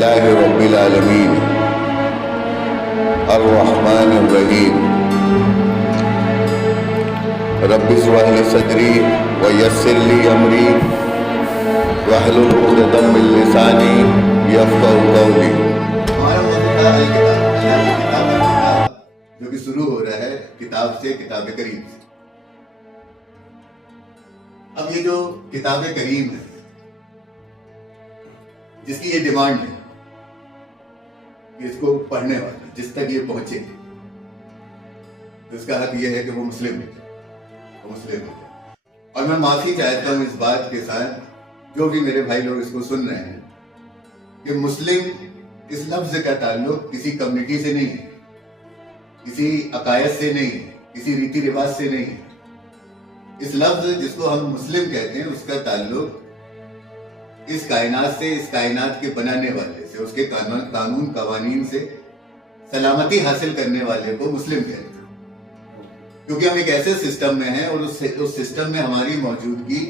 अल्हम्दुलिल्लाहि रब्बिल आलमीन अर्रहमानिर रहीम रब्बि इश्रह ली सदरी व यस्सिर ली अमरी वहलुल उक़दतम मिन लिसानी यफ़क़हू कौली। हमारा मौजूद है किताब जो कि शुरू हो रहा है किताब से, किताब करीम से। अब ये जो किताब करीम है जिसकी ये डिमांड है कि इसको पढ़ने वाला जिस तक ये पहुंचे तो इसका हक ये है कि वो मुस्लिम है, वो मुस्लिम है। और मैं माफी चाहता हूं इस बात के साथ जो भी मेरे भाई लोग इसको सुन रहे हैं कि मुस्लिम इस लफ्ज का ताल्लुक किसी कम्युनिटी से नहीं है, किसी अकायद से नहीं है, किसी रीति रिवाज से नहीं है। इस लफ्ज जिसको हम मुस्लिम कहते हैं उसका ताल्लुक इस कायनात से, इस कायनात के बनाने वाले से, उसके कानून कवानीन से सलामती हासिल करने वाले को मुस्लिम कहते हैं। क्योंकि हम एक ऐसे सिस्टम में हैं और उस सिस्टम में हमारी मौजूदगी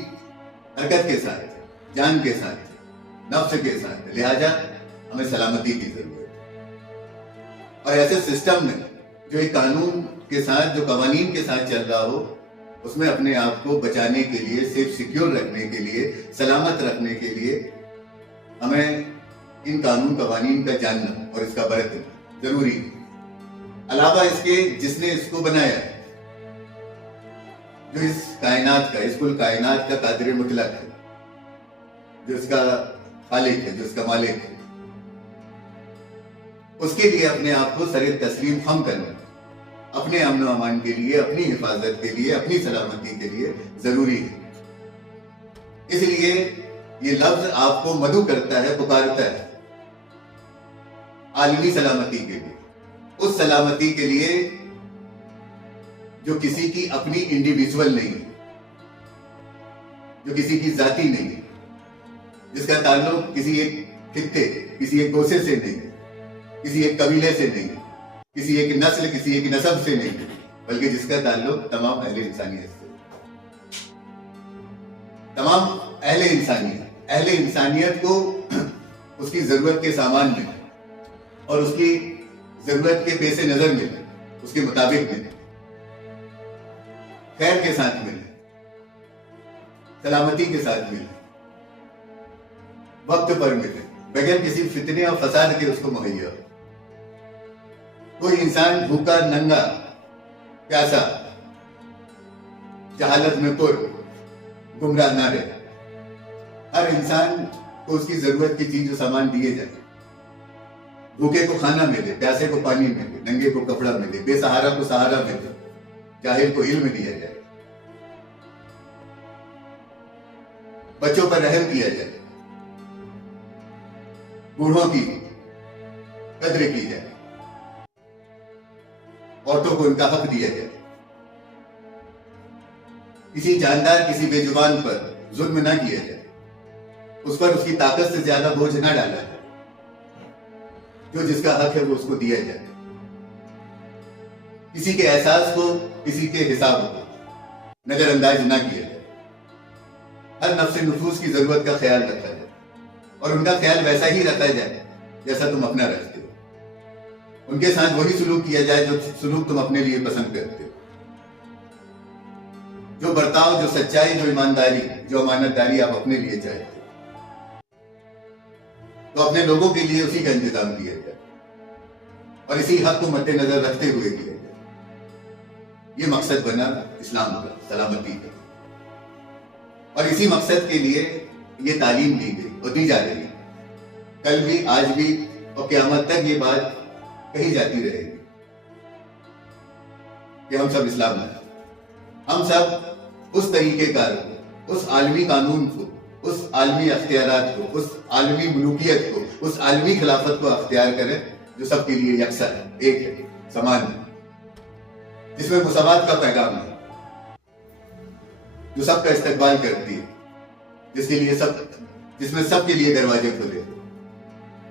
हरकत के साथ है, जान के साथ है, नफ्स के साथ है, लिहाजा हमें सलामती की जरूरत है। और ऐसे सिस्टम में जो एक कानून के साथ, जो कवानीन के साथ चल रहा हो, उसमें अपने आप को बचाने के लिए, सेफ सिक्योर रखने के लिए, सलामत रखने के लिए हमें इन कानून कवानीन का जानना और इसका बरतना जरूरी है। अलावा इसके जिसने इसको बनाया है, जो इस कायनात का, इस कुल कायनात का कादिर मुतलक है, जो इसका खालिक है, जो इसका मालिक है, उसके लिए अपने आप को सरे तस्लीम खम करना अपने अमन अमान के लिए, अपनी हिफाजत के लिए, अपनी सलामती के लिए जरूरी है। इसलिए ये लफ्ज आपको मदू करता है, पुकारता है आलमी सलामती के लिए, उस सलामती के लिए जो किसी की अपनी इंडिविजुअल नहीं है, जो किसी की जाती नहीं है, जिसका ताल्लुक किसी एक खित्ते, किसी एक गोसे से नहीं है, किसी एक कबीले से नहीं है, किसी एक नस्ल, किसी एक नस्ब से नहीं, बल्कि जिसका ताल्लुक तमाम अहले इंसानियत से। तमाम अहले इंसानियत को उसकी जरूरत के सामान मिले और उसकी जरूरत के पेश नजर मिले, उसके मुताबिक मिले, खैर के साथ मिले, सलामती के साथ मिले, वक्त पर मिले, बगैर किसी फितने और फसाद के उसको मुहैया हो। कोई इंसान भूखा, नंगा, प्यासा, जहालत में पुर, गुमराह ना रहे। हर इंसान को उसकी जरूरत की चीज और सामान दिए जाए। भूखे को खाना मिले, प्यासे को पानी मिले, नंगे को कपड़ा मिले, बेसहारा को सहारा मिले, जाहिल को इल्म दिया जाए, बच्चों पर रहम किया जाए, बूढ़ों की कद्र की जाए, औरतों को उनका हक दिया जाए, किसी जानदार, किसी बेजुबान पर जुल्म ना किया जाए, उस पर उसकी ताकत से ज्यादा बोझ ना डाला जाए, जो जिसका हक है वो उसको दिया जाए, किसी के एहसास को, किसी के हिसाब को नजरअंदाज ना किया जाए, हर नफ्स नफूस की जरूरत का ख्याल रखा जाए और उनका ख्याल वैसा ही रखा जाए जैसा तुम अपना रखते हो। उनके साथ वही सुलूक किया जाए जो सुलूक तुम अपने लिए पसंद करते हो। जो बर्ताव, जो सच्चाई, जो ईमानदारी, जो अमानतदारी आप अपने लिए चाहते हो, तो अपने लोगों के लिए उसी का इंतजाम किया जाए और इसी हक को मद्देनजर रखते हुए किया जाए। ये मकसद बना इस्लाम का, सलामती का, और इसी मकसद के लिए ये तालीम दी गई और दी जा रही है। कल भी, आज भी और क़यामत तक ये बात कही जाती रहेगी कि हम सब इस्लाम में, हम सब उस तरीकेकार को, उस आलमी कानून को, उस आलमी अख्तियारात को, उस आलमी मुलूकियत को, उस आलमी खिलाफत को अख्तियार करें जो सबके लिए यकसा है, एक है, समान है, जिसमें मुसावात का पैगाम है, जो सबका इस्तकबाल करती है, जिसके लिए जिसमें सबके लिए दरवाजे खुले,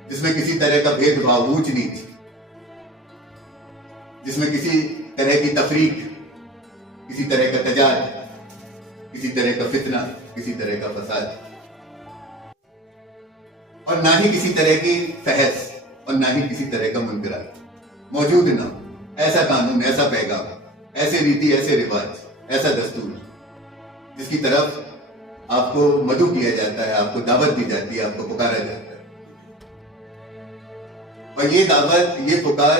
जिसमें किसी तरह का भेदभाव, ऊंच नीच, जिसमें किसी तरह की तफरीक, किसी तरह का तजाद, किसी तरह का फितना, किसी तरह का फसाद, और ना ही किसी तरह की तहस और ना ही किसी तरह का मुनकरा मौजूद ना हो। ऐसा कानून, ऐसा पैगाम, ऐसे रीति, ऐसे रिवाज, ऐसा दस्तूर जिसकी तरफ आपको मदऊ किया जाता है, आपको दावत दी जाती है, आपको पुकारा जाता है। और ये दावत, ये पुकार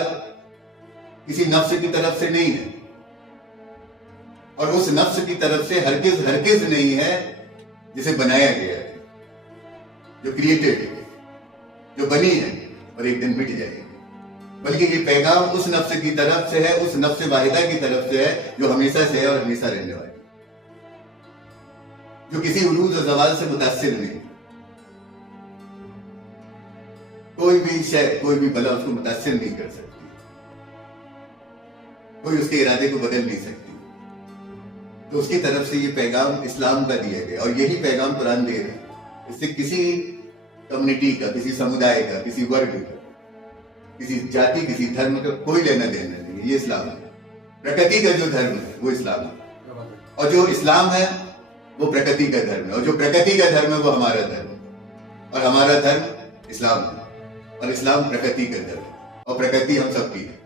किसी नफ्स की तरफ से नहीं है, और उस नफ्स की तरफ से हरगिज नहीं है जिसे बनाया गया है, जो क्रिएटेड है, जो बनी है और एक दिन मिट जाएगी। बल्कि ये पैगाम उस नफ्स की तरफ से है, उस नफ्स वाहिदा की तरफ से है जो हमेशा से है और हमेशा रहने वाली, जो किसी उरूज और जवाल से मुतासिर नहीं। कोई भी शय, कोई भी बला उसको मुतासिर नहीं कर सकती, कोई उसके इरादे को बदल नहीं सकती। तो उसकी तरफ से ये पैगाम इस्लाम का दिया गया, और यही पैगाम कुरान दे रहे हैं। इससे किसी कम्युनिटी का, किसी समुदाय का, किसी वर्ग का, किसी जाति, किसी धर्म का कोई लेना देना नहीं। ये इस्लाम है। प्रकृति का जो धर्म है वो इस्लाम है, और जो इस्लाम है वो प्रकृति का धर्म है, और जो प्रकृति का धर्म है वो हमारा धर्म है, और हमारा धर्म इस्लाम है, और इस्लाम प्रकृति का धर्म है, और प्रकृति हम सबकी है।